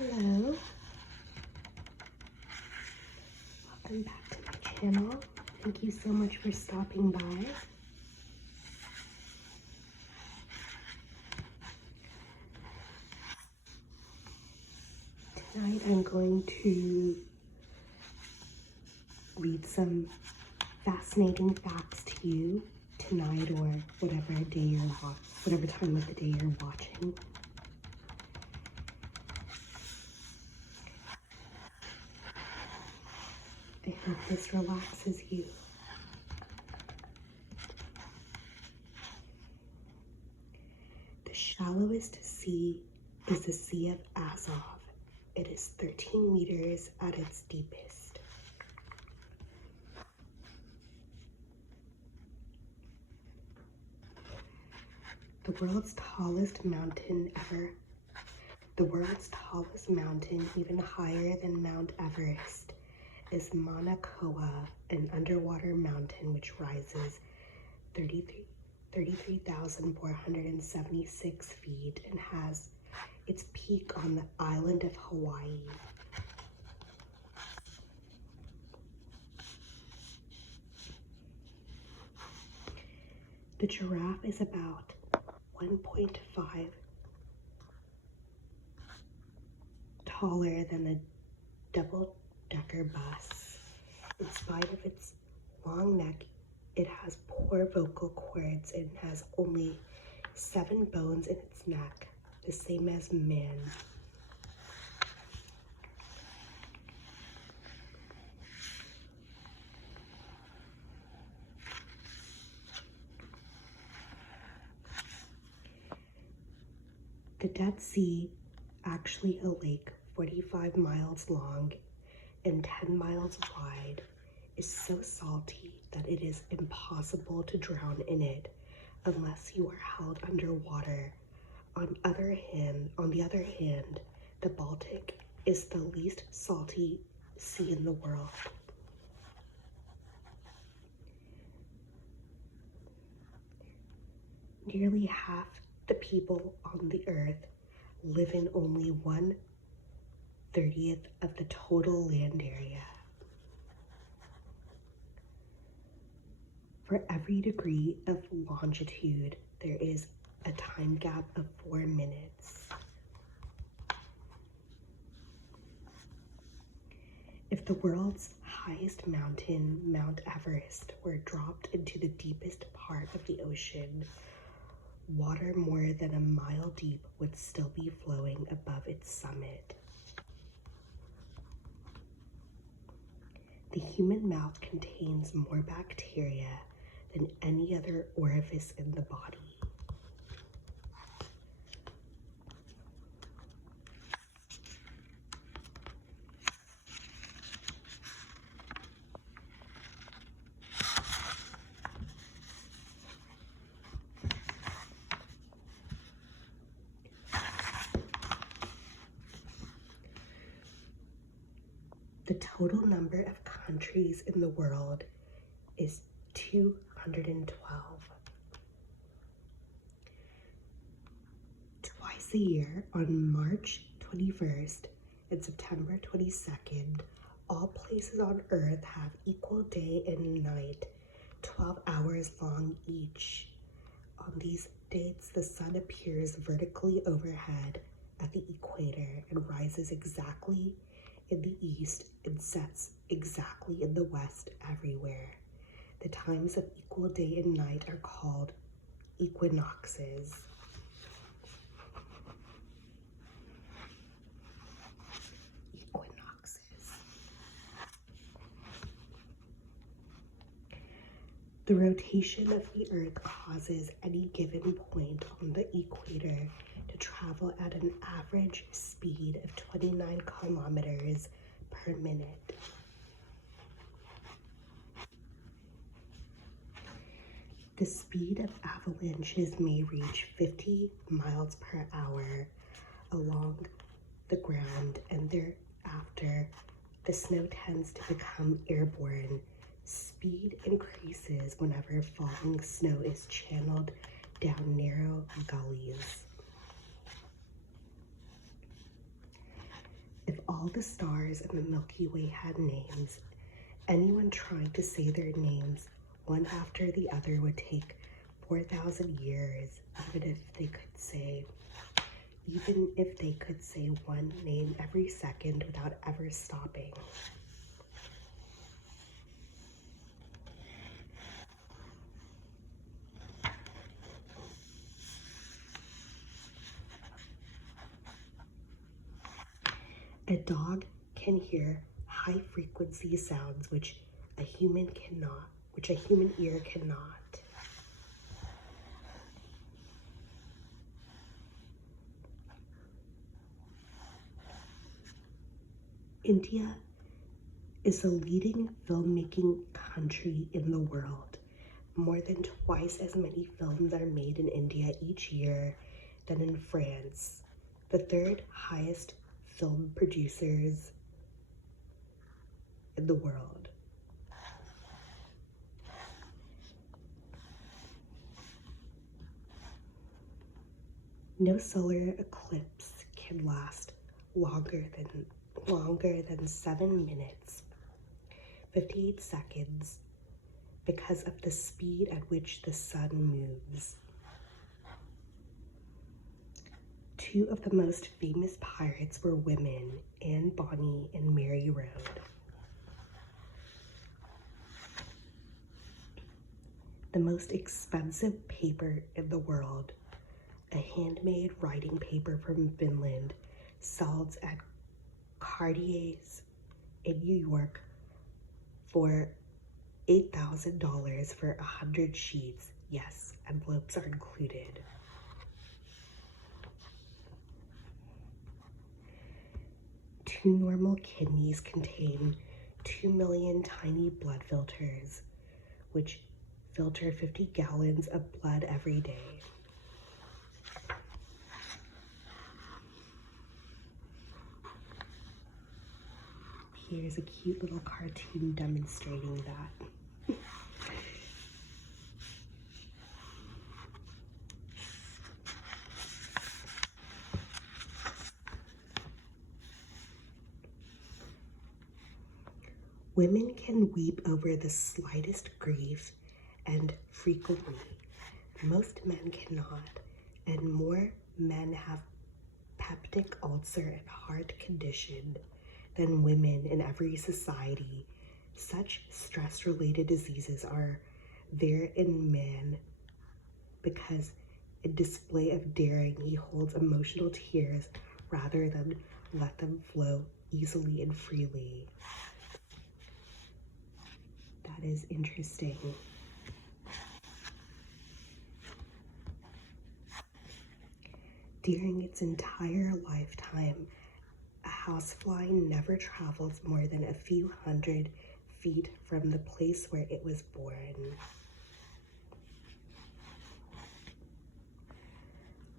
Hello, welcome back to my channel. Thank you so much for stopping by. Tonight I'm going to read some fascinating facts to you tonight or whatever time of the day you're watching. I hope this relaxes you. The shallowest sea is the Sea of Azov. It is 13 meters at its deepest. The world's tallest mountain, even higher than Mount Everest, is Mauna Kea, an underwater mountain which rises 33,476 feet and has its peak on the island of Hawaii. The giraffe is about 1.5 taller than a double-decker bus. In spite of its long neck, it has poor vocal cords and has only 7 bones in its neck, the same as man. The Dead Sea, actually a lake 45 miles long and 10 miles wide, is so salty that it is impossible to drown in it unless you are held underwater. On the other hand, the Baltic is the least salty sea in the world. Nearly half the people on the earth live in only 1/30 of the total land area. For every degree of longitude, there is a time gap of 4 minutes. If the world's highest mountain, Mount Everest, were dropped into the deepest part of the ocean, water more than a mile deep would still be flowing above its summit. The human mouth contains more bacteria than any other orifice in the body. The total number of countries in the world is 212. Twice a year, on March 21st and September 22nd, all places on Earth have equal day and night, 12 hours long each. On these dates, the sun appears vertically overhead at the equator and rises exactly in the east and sets exactly in the west everywhere. The times of equal day and night are called equinoxes. The rotation of the Earth causes any given point on the equator to travel at an average speed of 29 kilometers per minute. The speed of avalanches may reach 50 miles per hour along the ground, and thereafter the snow tends to become airborne. Speed increases whenever falling snow is channeled down narrow gullies. all the stars in the Milky Way had names. Anyone trying to say their names one after the other would take 4,000 years, even if they could say one name every second without ever stopping. A dog can hear high-frequency sounds which a human ear cannot. India is the leading filmmaking country in the world. More than twice as many films are made in India each year than in France, the third highest film producers in the world. No solar eclipse can last longer than 7 minutes, 58 seconds, because of the speed at which the sun moves. Two of the most famous pirates were women, Anne Bonny and Mary Rode. The most expensive paper in the world, a handmade writing paper from Finland, sells at Cartier's in New York for $8,000 for 100 sheets. Yes, envelopes are included. Two normal kidneys contain 2 million tiny blood filters, which filter 50 gallons of blood every day. Here's a cute little cartoon demonstrating that. Women can weep over the slightest grief, and frequently. Most men cannot, and more men have peptic ulcer and heart condition than women in every society. Such stress-related diseases are there in man because in display of daring he holds emotional tears rather than let them flow easily and freely. That is interesting. During its entire lifetime, a housefly never travels more than a few hundred feet from the place where it was born.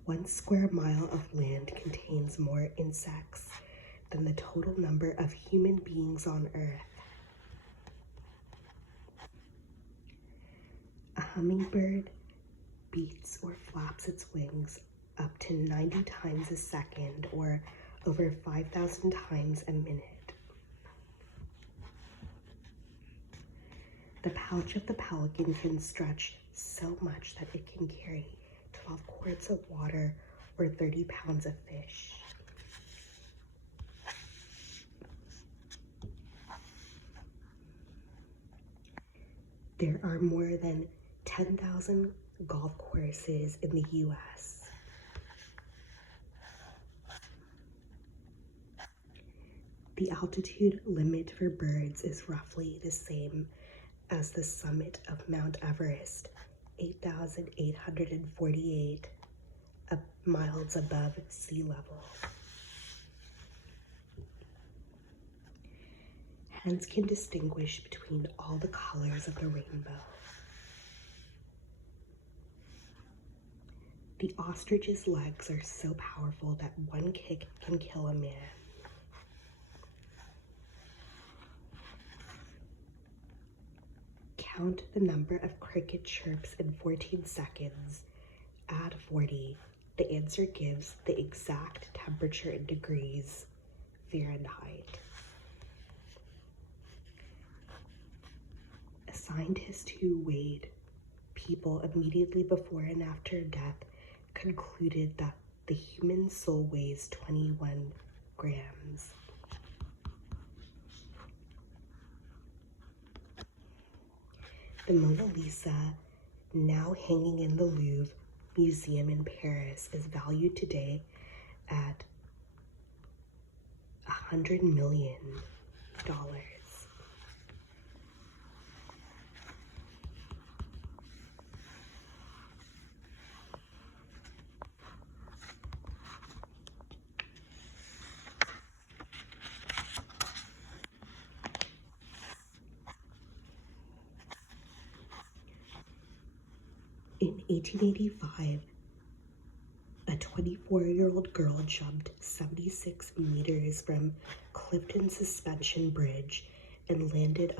1 square mile of land contains more insects than the total number of human beings on Earth. A hummingbird beats or flaps its wings up to 90 times a second, or over 5,000 times a minute. The pouch of the pelican can stretch so much that it can carry 12 quarts of water or 30 pounds of fish. There are more than 10,000 golf courses in the U.S. The altitude limit for birds is roughly the same as the summit of Mount Everest, 8,848 miles above sea level. Hens can distinguish between all the colors of the rainbow. The ostrich's legs are so powerful that one kick can kill a man. Count the number of cricket chirps in 14 seconds. Add 40. The answer gives the exact temperature in degrees, Fahrenheit. A scientist who weighed people immediately before and after death concluded that the human soul weighs 21 grams. The Mona Lisa, now hanging in the Louvre Museum in Paris, is valued today at $100 million. In 1885, a 24-year-old girl jumped 76 meters from Clifton Suspension Bridge and landed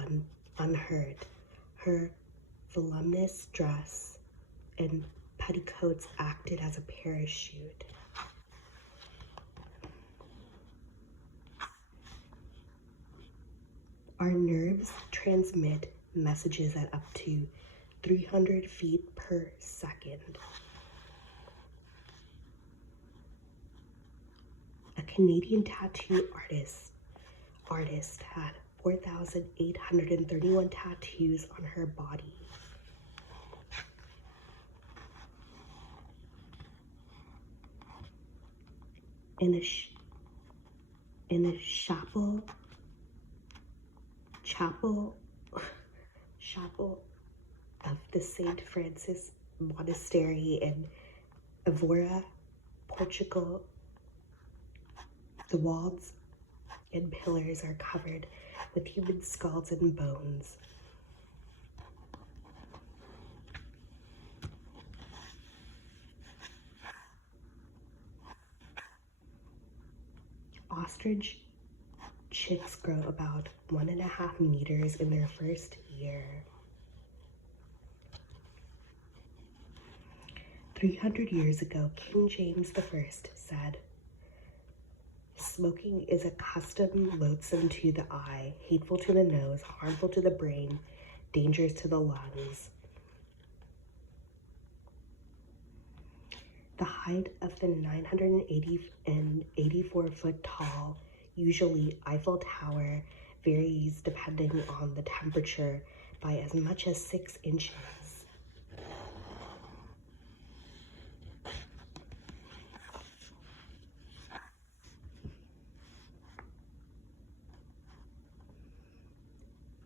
unhurt. Her voluminous dress and petticoats acted as a parachute. Our nerves transmit messages at up to 300 feet per second. A Canadian tattoo artist had 4,831 tattoos on her body. In a chapel of the St. Francis Monastery in Évora, Portugal, the walls and pillars are covered with human skulls and bones. Ostrich chicks grow about 1.5 meters in their first year. 300 years ago, King James I said, "Smoking is a custom loathsome to the eye, hateful to the nose, harmful to the brain, dangerous to the lungs." The height of the 984 foot tall, usually Eiffel Tower, varies depending on the temperature by as much as 6 inches.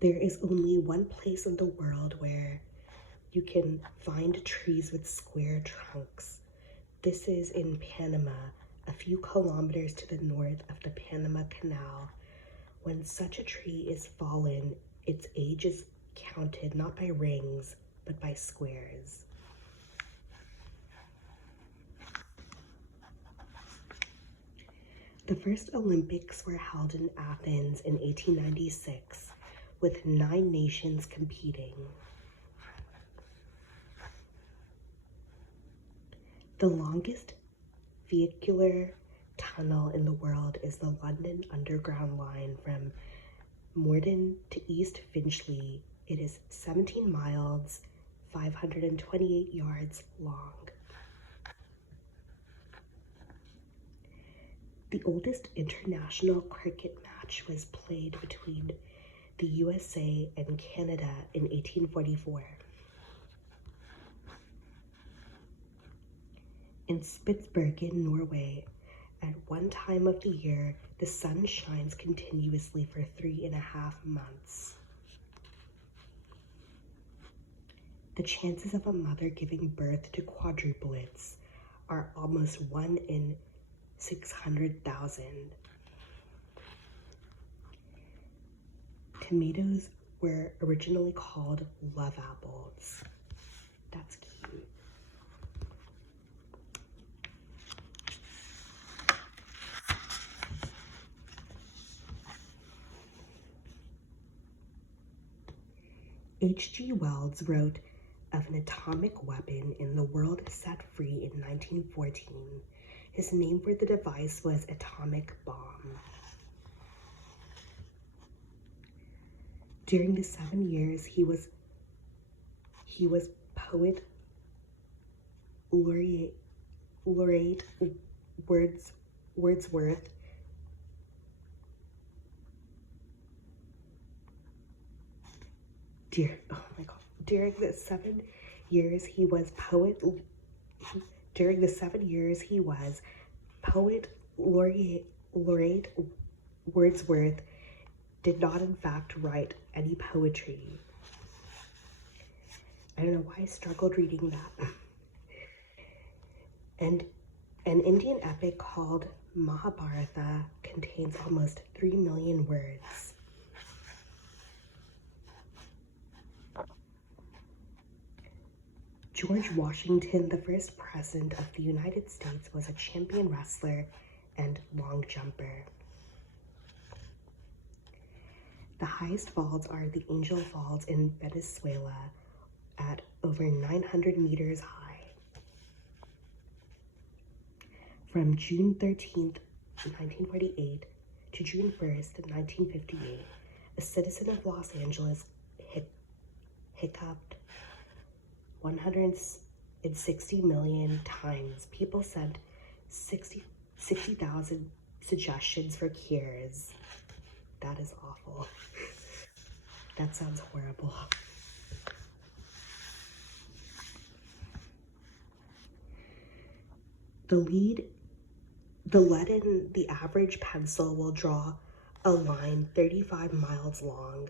There is only one place in the world where you can find trees with square trunks. This is in Panama, a few kilometers to the north of the Panama Canal. When such a tree is fallen, its age is counted not by rings, but by squares. The first Olympics were held in Athens in 1896, with 9 nations competing. The longest vehicular tunnel in the world is the London Underground Line from Morden to East Finchley. It is 17 miles, 528 yards long. The oldest international cricket match was played between the USA and Canada in 1844. In Spitsbergen, Norway, at one time of the year, the sun shines continuously for 3.5 months. The chances of a mother giving birth to quadruplets are almost 1 in 600,000. Tomatoes were originally called love apples. That's cute. H.G. Wells wrote of an atomic weapon in The World Set Free in 1914. His name for the device was atomic bomb. During the 7 years he was poet laureate Wordsworth. Oh my God. During the 7 years he was poet laureate Wordsworth did not in fact write any poetry. I don't know why I struggled reading that. And an Indian epic called Mahabharata contains almost 3 million words. George Washington, the first president of the United States, was a champion wrestler and long jumper. The highest falls are the Angel Falls in Venezuela at over 900 meters high. From June 13th, 1948 to June 1st, 1958, a citizen of Los Angeles hiccuped 160 million times. People sent 60,000 suggestions for cures. That is awful. That sounds horrible. The lead in the average pencil will draw a line 35 miles long.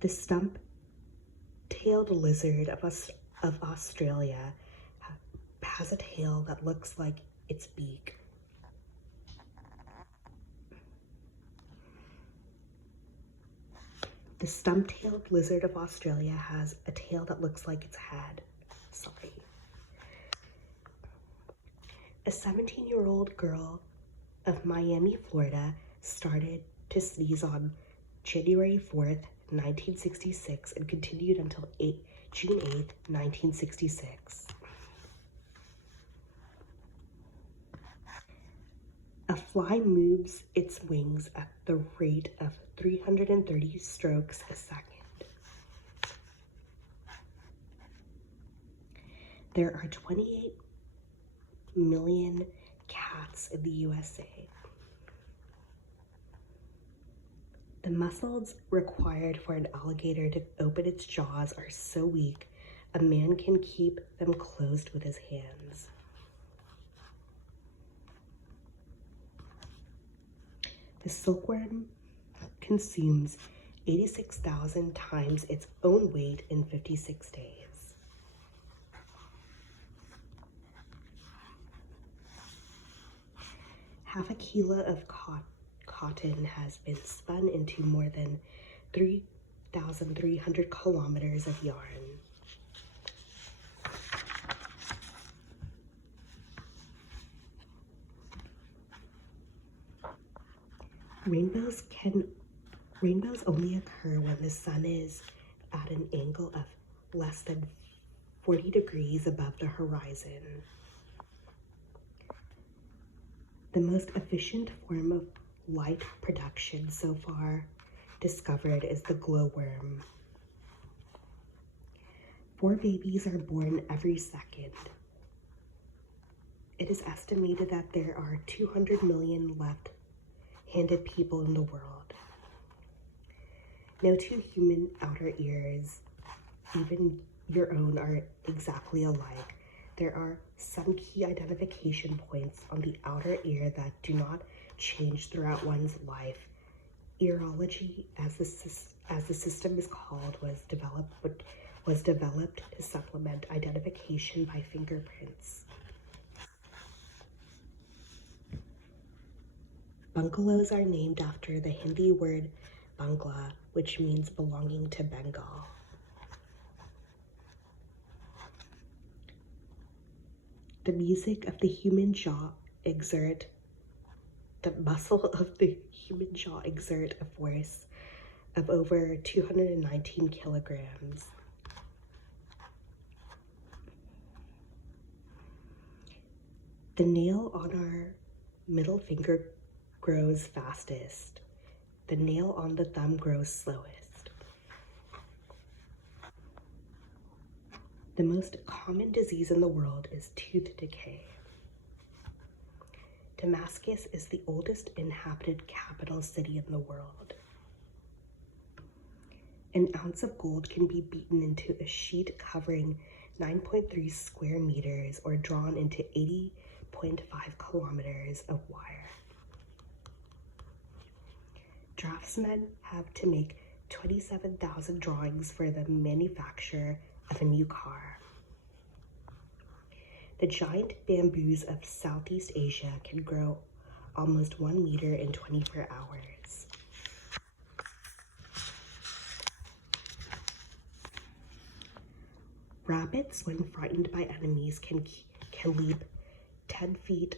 The stump-tailed lizard of Australia has a tail that looks like its beak. The stump-tailed lizard of Australia has a tail that looks like its head. Sorry. A 17-year-old girl of Miami, Florida, started to sneeze on January 4th, 1966 and continued until June 8th, 1966. A fly moves its wings at the rate of 330 strokes a second. There are 28 million cats in the USA. The muscles required for an alligator to open its jaws are so weak, a man can keep them closed with his hands. The silkworm consumes 86,000 times its own weight in 56 days. Half a kilo of cotton has been spun into more than 3,300 kilometers of yarn. Rainbows only occur when the sun is at an angle of less than 40 degrees above the horizon. The most efficient form of light production so far discovered is the glowworm. 4 babies are born every second. It is estimated that there are 200 million left-handed people in the world. No two human outer ears, even your own, are exactly alike. There are some key identification points on the outer ear that do not change throughout one's life. Earology, as the system is called, was developed to supplement identification by fingerprints. Bungalows are named after the Hindi word Bangla, which means belonging to Bengal. The muscle of the human jaw exert a force of over 219 kilograms. The nail on our middle finger grows fastest. The nail on the thumb grows slowest. The most common disease in the world is tooth decay. Damascus is the oldest inhabited capital city in the world. An ounce of gold can be beaten into a sheet covering 9.3 square meters or drawn into 80.5 kilometers of wire. Draftsmen have to make 27,000 drawings for the manufacture of a new car. The giant bamboos of Southeast Asia can grow almost 1 meter in 24 hours. Rabbits, when frightened by enemies, can leap 10 feet